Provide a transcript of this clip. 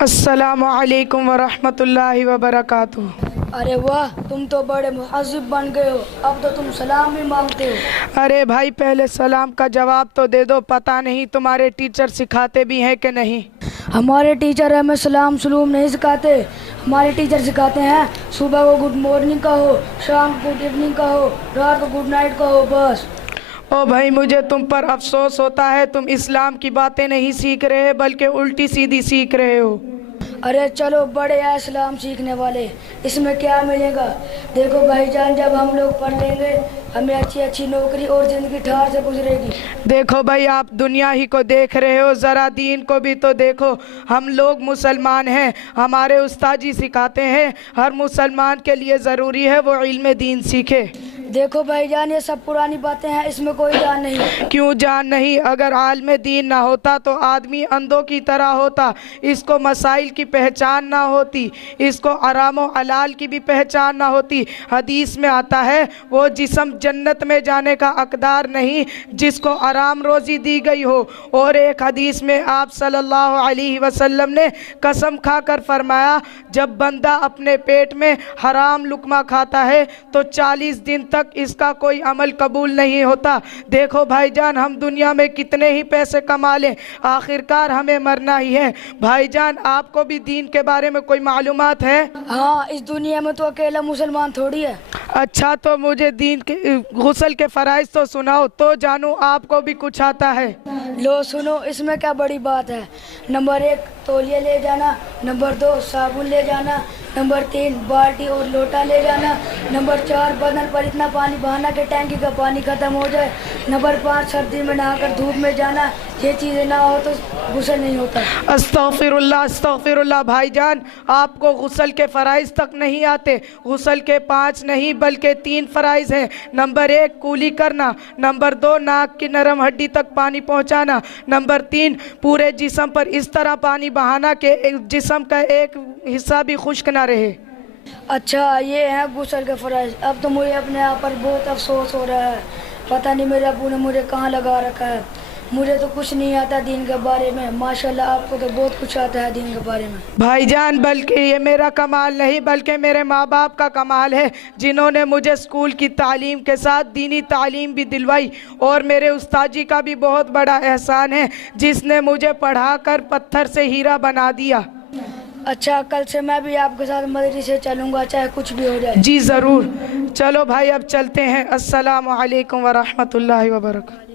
अस्सलामु अलैकुम वरहमतुल्लाहि वबरकातुहू। अरे वाह, तुम तो बड़े मुहज़्ज़िब बन गए हो। अब तो तुम सलाम भी मांगते हो। अरे भाई, पहले सलाम का जवाब तो दे दो। पता नहीं तुम्हारे टीचर सिखाते भी हैं कि नहीं। हमारे टीचर हमें सलाम सलूम नहीं सिखाते। हमारे टीचर सिखाते हैं सुबह को गुड मॉर्निंग कहो, शाम को गुड इवनिंग कहो, रात को गुड नाइट कहो, बस। ओ भाई, मुझे तुम पर अफसोस होता है। तुम इस्लाम की बातें नहीं सीख रहे बल्कि उल्टी सीधी सीख रहे हो। अरे चलो, बड़े हैं इस्लाम सीखने वाले, इसमें क्या मिलेगा। देखो भाईजान, जब हम लोग पढ़ लेंगे हमें अच्छी अच्छी नौकरी और ज़िंदगी ठार से गुजरेगी। देखो भाई, आप दुनिया ही को देख रहे हो, ज़रा दीन को भी तो देखो। हम लोग मुसलमान हैं, हमारे उस्ताद जी सिखाते हैं हर मुसलमान के लिए ज़रूरी है वो इल्म दीन सीखे। देखो भाईजान, ये सब पुरानी बातें हैं, इसमें कोई जान नहीं। क्यों जान नहीं? अगर आलम दीन ना होता तो आदमी अंधों की तरह होता। इसको मसाइल की पहचान ना होती, इसको आराम व हलाल की भी पहचान ना होती। हदीस में आता है वो जिस्म जन्नत में जाने का हकदार नहीं जिसको आराम रोज़ी दी गई हो। और एक हदीस में आप सल्लल्लाहु अलैहि वसल्लम ने कसम खाकर फरमाया, जब बंदा अपने पेट में हराम लुकमा खाता है तो 40 दिन तक इसका कोई अमल कबूल नहीं होता। देखो भाईजान, हम दुनिया में कितने ही पैसे कमा लें, आखिरकार हमें मरना ही है। भाईजान, आपको भी दीन के बारे में कोई मालूमात है? हाँ, इस दुनिया में तो अकेला मुसलमान थोड़ी है। अच्छा, तो मुझे दीन के गुस्ल के फ़राइज़ तो सुनाओ तो जानूँ आपको भी कुछ आता है। लो सुनो, इसमें क्या बड़ी बात है। नंबर 1 तौलिया ले जाना, नंबर 2 साबुन ले जाना, नंबर 3 बाल्टी और लोटा ले जाना, नंबर 4 बदन पर इतना पानी बहाना कि टैंकी का पानी ख़त्म हो जाए, नंबर 5 सर्दी में नहाकर धूप में जाना। ये चीज़ें ना हो तो गुस्ल नहीं होता। अस्तग़फिरुल्लाह, अस्तग़फिरुल्लाह। भाईजान, आपको गुस्ल के फ़राइज़ तक नहीं आते। गुस्ल के 5 नहीं बल्कि 3 फ़राइज़ हैं। नंबर 1 कुली करना, नंबर 2 नाक की नरम हड्डी तक पानी पहुंचाना, नंबर 3 पूरे जिस्म पर इस तरह पानी बहाना कि जिस्म का एक हिस्सा भी खुश्क ना रहे। अच्छा, ये है गुस्ल के फ़राइज़। अब तो मुझे अपने आप पर बहुत अफसोस हो रहा है। पता नहीं मेरे अबू ने मुझे कहाँ लगा रखा है। मुझे तो कुछ नहीं आता दीन के बारे में। माशाल्लाह, आपको तो बहुत कुछ आता है दीन के बारे में। भाईजान, बल्कि ये मेरा कमाल नहीं बल्कि मेरे माँ बाप का कमाल है, जिन्होंने मुझे स्कूल की तालीम के साथ दीनी तालीम भी दिलवाई। और मेरे उस्ताद जी का भी बहुत बड़ा एहसान है, जिसने मुझे पढ़ाकर पत्थर से हीरा बना दिया। अच्छा, कल से मैं भी आपके साथ मदरसे चलूँगा, चाहे कुछ भी हो जाए। जी ज़रूर। चलो भाई, अब चलते हैं। अस्सलामु अलैकुम वरहमतुल्लाहि वबरकातुहू।